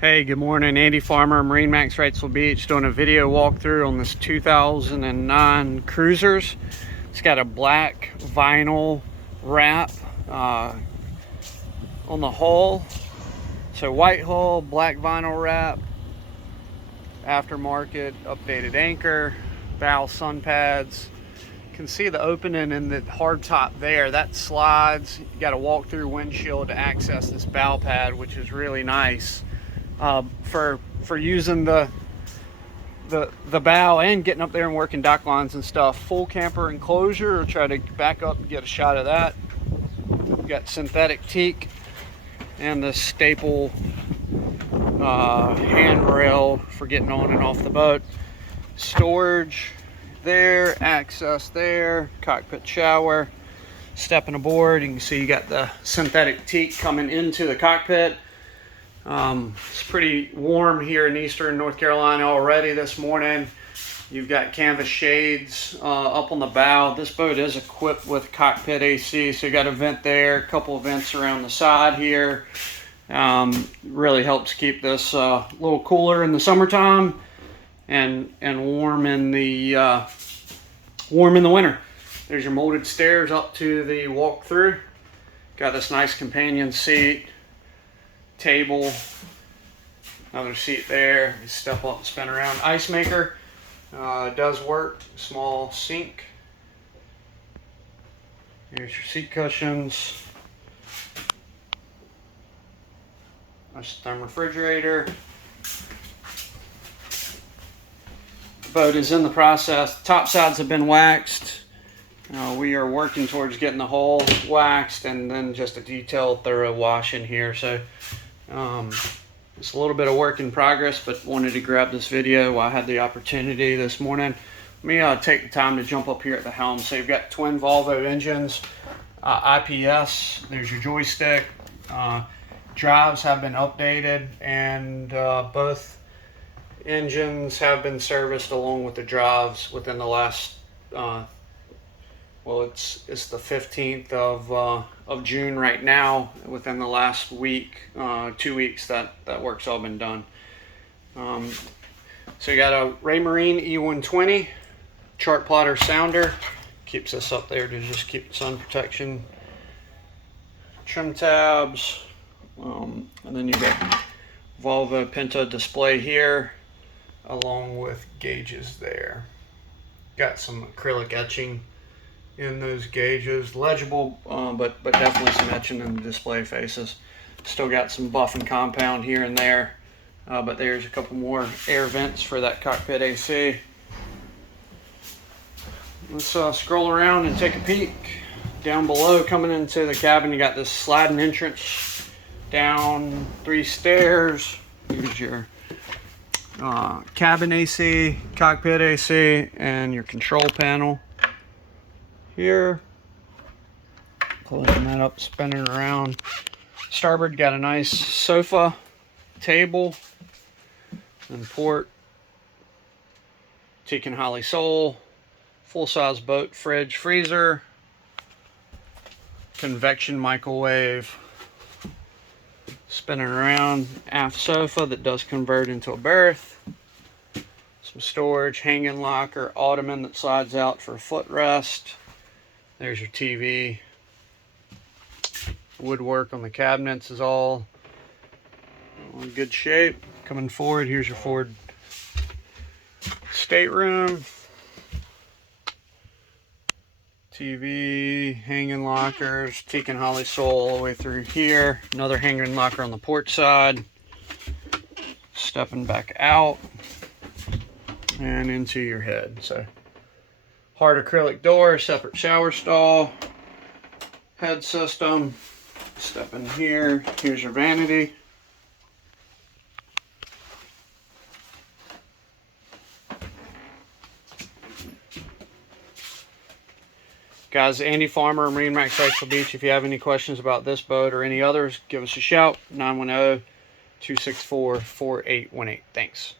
Hey, good morning. Andy Farmer, MarineMax Wrightsville Beach, doing a video walkthrough on this 2009 Cruisers. It's got a black vinyl wrap on the hull. So white hull, black vinyl wrap, aftermarket, updated anchor, bow sun pads. You can see the opening in the hard top there. That slides. You got a walk-through windshield to access this bow pad, which is really nice. For using the bow and getting up there and working dock lines and stuff. Full camper enclosure. I'll try to back up and get a shot of that. We've got synthetic teak and the staple handrail for getting on and off the boat. Storage there, access there, cockpit shower, stepping aboard. You can see you got the synthetic teak coming into the cockpit. It's pretty warm here in eastern North Carolina already this morning. You've got canvas shades up on the bow. This boat is equipped with Cockpit AC, so you got a vent there, a couple of vents around the side here. Really helps keep this a little cooler in the summertime and warm in the winter. There's your molded stairs up to the walk-through. Got this nice companion seat. Table, another seat there. You step up and spin around. Ice maker does work. Small sink. Here's your seat cushions. Nice therm refrigerator. The boat is in the process. Top sides have been waxed. We are working towards getting the hull waxed and then just a detailed, thorough wash in here. So it's a little bit of work in progress, but wanted to grab this video while I had the opportunity this morning. Let me take the time to jump up here at the helm. So you've got twin Volvo engines, IPS. There's your joystick. Drives have been updated, and both engines have been serviced along with the drives within the last well, it's the 15th of June right now. Within the last week, 2 weeks, that work's all been done. So you got a Raymarine E120 chart plotter sounder. Keeps this up there to just keep the sun protection. Trim tabs, and then you got Volvo Penta display here, along with gauges there. Got some acrylic etching in those gauges, legible, but definitely some etching in the display faces. Still got some buff and compound here and there, but there's a couple more air vents for that cockpit AC. Let's scroll around and take a peek. Down below, coming into the cabin, you got this sliding entrance down 3 stairs. Here's your cabin AC, cockpit AC, and your control panel. Here, closing that up, spinning around. Starboard got a nice sofa, table, and port. Teak and Holly sole, full-size boat, fridge, freezer, convection microwave. Spinning around, aft sofa that does convert into a berth. Some storage, hanging locker, ottoman that slides out for a footrest. There's your TV. Woodwork on the cabinets is all in good shape. Coming forward, here's your forward stateroom. TV, hanging lockers, Teak and Holly sole all the way through here. Another hanging locker on the port side. Stepping back out and into your head. So hard acrylic door, separate shower stall, head system. Step in here. Here's your vanity. Guys, Andy Farmer, MarineMax Wrightsville Beach. If you have any questions about this boat or any others, give us a shout. 910-264-4818. Thanks.